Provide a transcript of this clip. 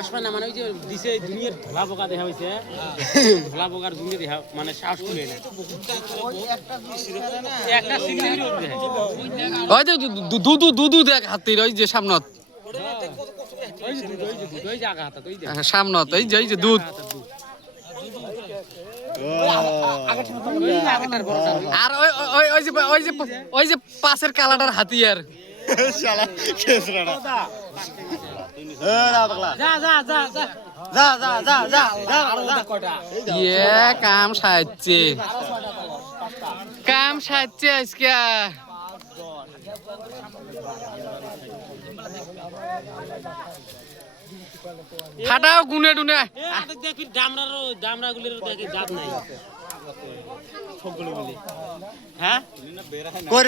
আসবে না মানে ওই যে দিছে দুনিয়ার ধলা পোকা দেখা হয়েছে ধলা পোকার দুনিয়া দেখা মানে শ্বাস খুলে না একটা সিগন্যাল উঠবে ওই যে দুধু দেখ হাতির ওই যে সামনত ওই জায়গা হাতা ওই সামনত এই যে দুধ আর ওই যে পাশের কালাটার হাতিয়ার শালা কেসরাটা কাম সাহায্যে আজকে ফাটাও গুনে টুনে দেখি ডামরা গুলির দেখি জাত নাই সবগুলো মিলে হ্যাঁ